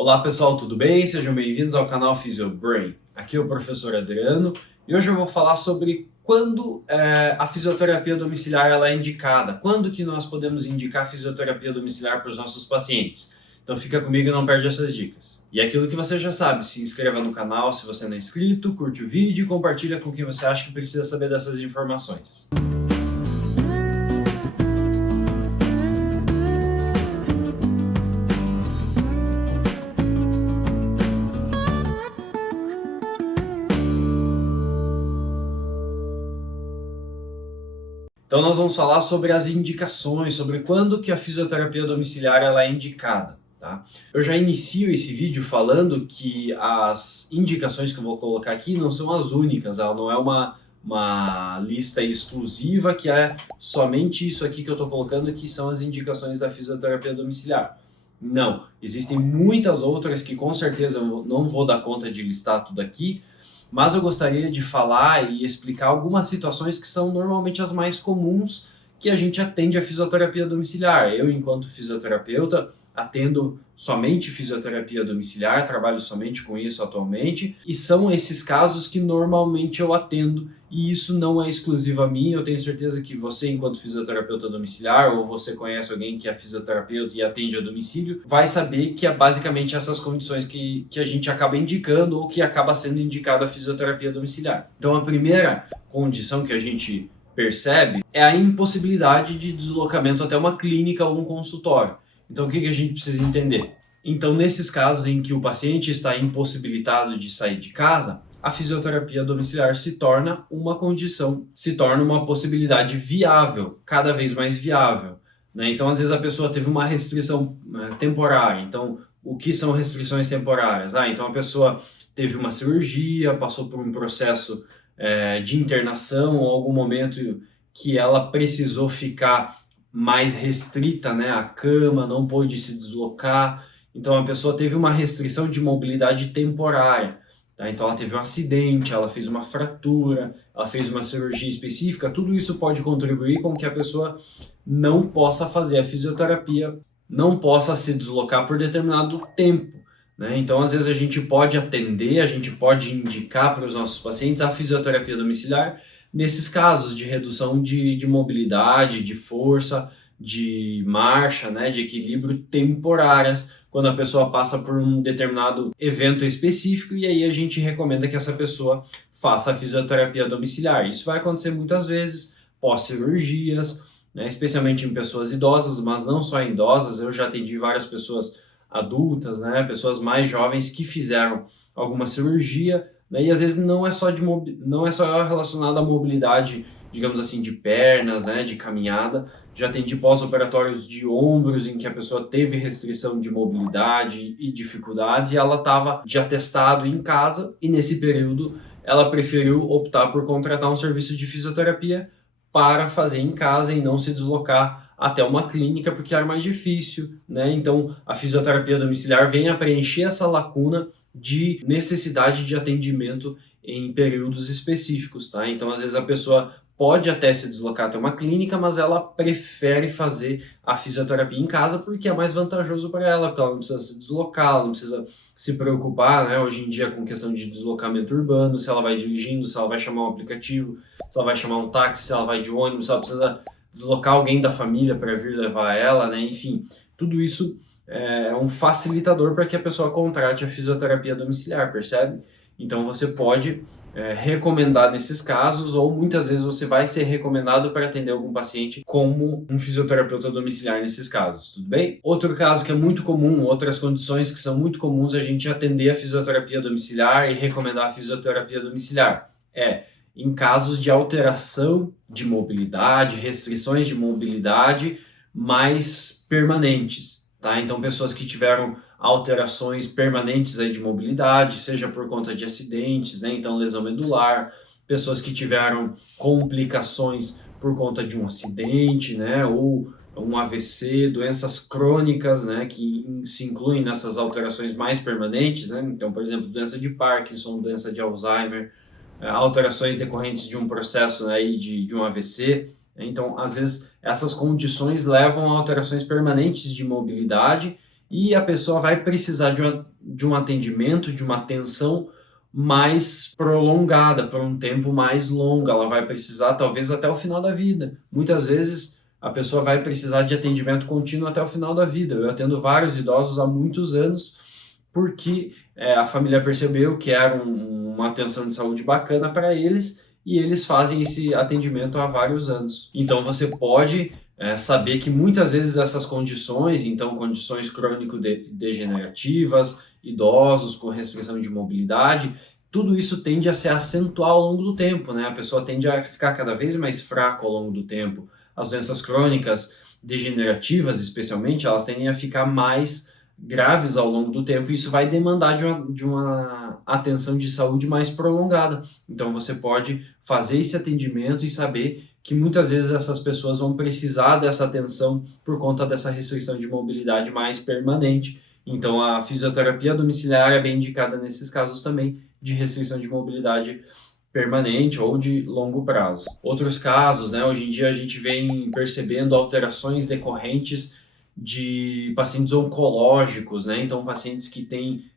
Olá pessoal, tudo bem? Sejam bem-vindos ao canal PhysioBrain. Aqui é o professor Adriano e hoje eu vou falar sobre quando a fisioterapia domiciliar ela é indicada, quando que nós podemos indicar fisioterapia domiciliar para os nossos pacientes. Então fica comigo e não perde essas dicas. E aquilo que você já sabe, se inscreva no canal se você não é inscrito, curte o vídeo e compartilha com quem você acha que precisa saber dessas informações. Então nós vamos falar sobre as indicações, sobre quando que a fisioterapia domiciliar ela é indicada, tá? Eu já inicio esse vídeo falando que as indicações que eu vou colocar aqui não são as únicas, ela não é uma lista exclusiva que é somente isso aqui que eu estou colocando que são as indicações da fisioterapia domiciliar. Não, existem muitas outras que com certeza eu não vou dar conta de listar tudo aqui, mas eu gostaria de falar e explicar algumas situações que são normalmente as mais comuns que a gente atende a fisioterapia domiciliar. Eu, enquanto fisioterapeuta, atendo somente fisioterapia domiciliar, trabalho somente com isso atualmente, e são esses casos que normalmente eu atendo, e isso não é exclusivo a mim. Eu tenho certeza que você, enquanto fisioterapeuta domiciliar, ou você conhece alguém que é fisioterapeuta e atende a domicílio, vai saber que é basicamente essas condições que a gente acaba indicando ou que acaba sendo indicada a fisioterapia domiciliar. Então a primeira condição que a gente percebe é a impossibilidade de deslocamento até uma clínica ou um consultório. Então, o que a gente precisa entender? Então, nesses casos em que o paciente está impossibilitado de sair de casa, a fisioterapia domiciliar se torna uma condição, se torna uma possibilidade viável, cada vez mais viável, né? Então, às vezes a pessoa teve uma restrição temporária. Então, o que são restrições temporárias? Então a pessoa teve uma cirurgia, passou por um processo de internação ou algum momento que ela precisou ficar mais restrita, né, à cama, não pôde se deslocar. Então a pessoa teve uma restrição de mobilidade temporária, tá? Então ela teve um acidente, ela fez uma fratura, ela fez uma cirurgia específica. Tudo isso pode contribuir com que a pessoa não possa fazer a fisioterapia, não possa se deslocar por determinado tempo, né? Então às vezes a gente pode atender, a gente pode indicar para os nossos pacientes a fisioterapia domiciliar nesses casos de redução de mobilidade, de força, de marcha, né, de equilíbrio temporárias, quando a pessoa passa por um determinado evento específico, e aí a gente recomenda que essa pessoa faça a fisioterapia domiciliar. Isso vai acontecer muitas vezes pós-cirurgias, né, especialmente em pessoas idosas, mas não só em idosas. Eu já atendi várias pessoas adultas, né, pessoas mais jovens que fizeram alguma cirurgia, né, e às vezes não é só relacionado à mobilidade, digamos assim, de pernas, né, de caminhada. Já atendi pós-operatórios de ombros em que a pessoa teve restrição de mobilidade e dificuldades, e ela estava de atestado em casa, e nesse período ela preferiu optar por contratar um serviço de fisioterapia para fazer em casa e não se deslocar até uma clínica, porque era mais difícil, né? Então a fisioterapia domiciliar vem a preencher essa lacuna de necessidade de atendimento em períodos específicos, tá? Então às vezes a pessoa pode até se deslocar até uma clínica, mas ela prefere fazer a fisioterapia em casa porque é mais vantajoso para ela, porque ela não precisa se deslocar, ela não precisa se preocupar, né, hoje em dia com questão de deslocamento urbano, se ela vai dirigindo, se ela vai chamar um aplicativo, se ela vai chamar um táxi, se ela vai de ônibus, se ela precisa deslocar alguém da família para vir levar ela, né, enfim, tudo isso é um facilitador para que a pessoa contrate a fisioterapia domiciliar, percebe? Então você pode recomendar nesses casos, ou muitas vezes você vai ser recomendado para atender algum paciente como um fisioterapeuta domiciliar nesses casos, tudo bem? Outro caso que é muito comum, outras condições que são muito comuns a gente atender a fisioterapia domiciliar e recomendar a fisioterapia domiciliar em casos de alteração de mobilidade, restrições de mobilidade mais permanentes, tá? Então pessoas que tiveram alterações permanentes aí de mobilidade, seja por conta de acidentes, né? Então lesão medular, pessoas que tiveram complicações por conta de um acidente, né? Ou um AVC, doenças crônicas, né? Que se incluem nessas alterações mais permanentes, né? Então, por exemplo, doença de Parkinson, doença de Alzheimer, alterações decorrentes de um processo aí de um AVC. Então, às vezes, essas condições levam a alterações permanentes de mobilidade e a pessoa vai precisar de um atendimento, de uma atenção mais prolongada, por um tempo mais longo. Ela vai precisar talvez até o final da vida. Muitas vezes a pessoa vai precisar de atendimento contínuo até o final da vida. Eu atendo vários idosos há muitos anos porque a família percebeu que era uma atenção de saúde bacana para eles e eles fazem esse atendimento há vários anos. Então você pode saber que muitas vezes essas condições, então condições crônico-degenerativas, idosos com restrição de mobilidade, tudo isso tende a se acentuar ao longo do tempo, né? A pessoa tende a ficar cada vez mais fraca ao longo do tempo. As doenças crônicas degenerativas, especialmente, elas tendem a ficar mais graves ao longo do tempo, e isso vai demandar de uma atenção de saúde mais prolongada. Então você pode fazer esse atendimento e saber que muitas vezes essas pessoas vão precisar dessa atenção por conta dessa restrição de mobilidade mais permanente. Então a fisioterapia domiciliar é bem indicada nesses casos também de restrição de mobilidade permanente ou de longo prazo. Outros casos, né, hoje em dia a gente vem percebendo alterações decorrentes de pacientes oncológicos, né? Então, pacientes que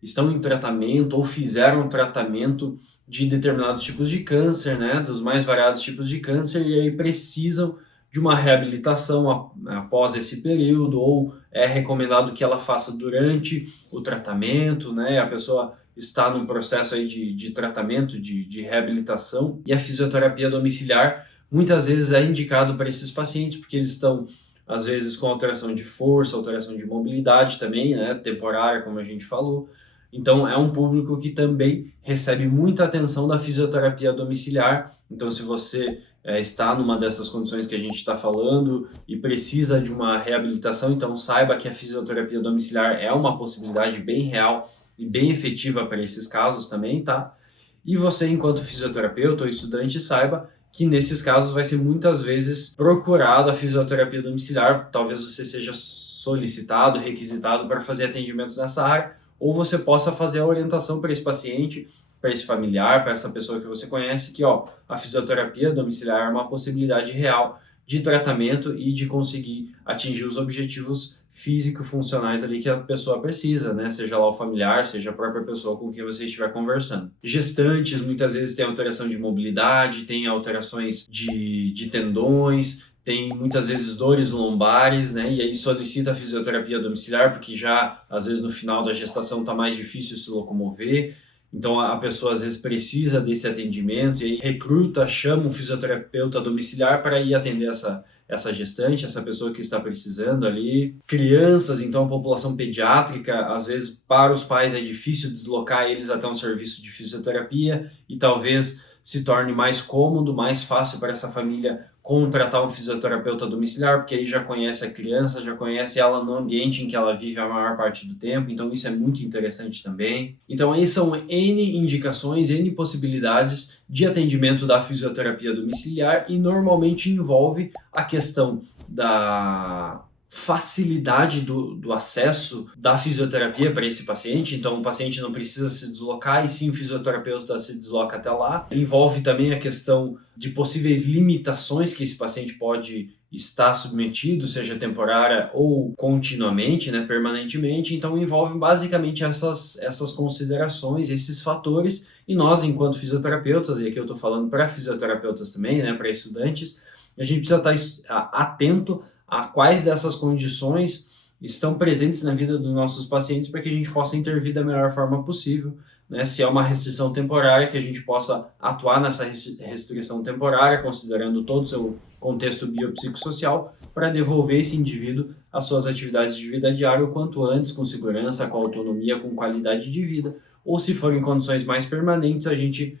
estão em tratamento ou fizeram tratamento de determinados tipos de câncer, né? Dos mais variados tipos de câncer, e aí precisam de uma reabilitação após esse período, ou é recomendado que ela faça durante o tratamento, né? A pessoa está num processo aí de tratamento, de reabilitação, e a fisioterapia domiciliar muitas vezes é indicado para esses pacientes, porque eles estão às vezes com alteração de força, alteração de mobilidade também, né, temporária, como a gente falou. Então é um público que também recebe muita atenção da fisioterapia domiciliar. Então se você está numa dessas condições que a gente está falando e precisa de uma reabilitação, então saiba que a fisioterapia domiciliar é uma possibilidade bem real e bem efetiva para esses casos também, tá? E você, enquanto fisioterapeuta ou estudante, saiba que nesses casos vai ser muitas vezes procurado a fisioterapia domiciliar. Talvez você seja solicitado, requisitado para fazer atendimentos nessa área, ou você possa fazer a orientação para esse paciente, para esse familiar, para essa pessoa que você conhece, que a fisioterapia domiciliar é uma possibilidade real de tratamento e de conseguir atingir os objetivos físico-funcionais ali que a pessoa precisa, né? Seja lá o familiar, seja a própria pessoa com quem você estiver conversando. Gestantes muitas vezes têm alteração de mobilidade, têm alterações de tendões, tem muitas vezes dores lombares, né? E aí solicita a fisioterapia domiciliar, porque já às vezes no final da gestação está mais difícil se locomover. Então a pessoa às vezes precisa desse atendimento e aí recruta, chama um fisioterapeuta domiciliar para ir atender essa gestante, essa pessoa que está precisando ali. Crianças, então a população pediátrica, às vezes para os pais é difícil deslocar eles até um serviço de fisioterapia e talvez se torne mais cômodo, mais fácil para essa família contratar um fisioterapeuta domiciliar, porque aí já conhece a criança, já conhece ela no ambiente em que ela vive a maior parte do tempo, então isso é muito interessante também. Então aí são N indicações, N possibilidades de atendimento da fisioterapia domiciliar e normalmente envolve a questão da facilidade do acesso da fisioterapia para esse paciente. Então o paciente não precisa se deslocar e sim o fisioterapeuta se desloca até lá. Envolve também a questão de possíveis limitações que esse paciente pode estar submetido, seja temporária ou continuamente, né, permanentemente. Então envolve basicamente essas considerações, esses fatores, e nós, enquanto fisioterapeutas, e aqui eu estou falando para fisioterapeutas também, né, para estudantes, a gente precisa estar atento a quais dessas condições estão presentes na vida dos nossos pacientes para que a gente possa intervir da melhor forma possível, né? Se é uma restrição temporária, que a gente possa atuar nessa restrição temporária, considerando todo o seu contexto biopsicossocial, para devolver esse indivíduo às suas atividades de vida diária o quanto antes, com segurança, com autonomia, com qualidade de vida, ou se for em condições mais permanentes, a gente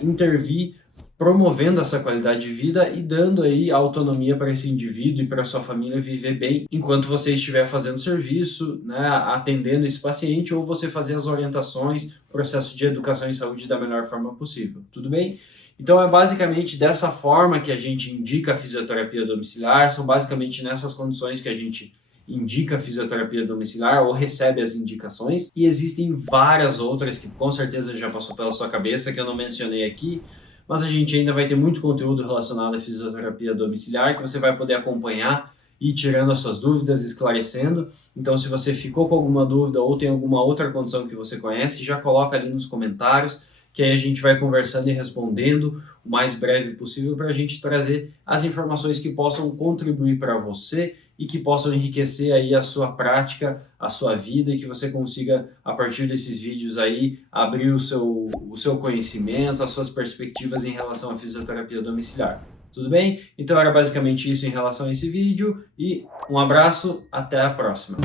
intervir promovendo essa qualidade de vida e dando aí autonomia para esse indivíduo e para sua família viver bem enquanto você estiver fazendo serviço, né, atendendo esse paciente, ou você fazer as orientações, processo de educação em saúde da melhor forma possível. Tudo bem? Então é basicamente dessa forma que a gente indica a fisioterapia domiciliar, são basicamente nessas condições que a gente indica a fisioterapia domiciliar ou recebe as indicações, e existem várias outras que com certeza já passou pela sua cabeça que eu não mencionei aqui, mas a gente ainda vai ter muito conteúdo relacionado à fisioterapia domiciliar que você vai poder acompanhar ir tirando as suas dúvidas, esclarecendo. Então, se você ficou com alguma dúvida ou tem alguma outra condição que você conhece, já coloca ali nos comentários, que aí a gente vai conversando e respondendo o mais breve possível para a gente trazer as informações que possam contribuir para você e que possam enriquecer aí a sua prática, a sua vida, e que você consiga, a partir desses vídeos aí, abrir o seu conhecimento, as suas perspectivas em relação à fisioterapia domiciliar. Tudo bem? Então era basicamente isso em relação a esse vídeo, e um abraço, até a próxima!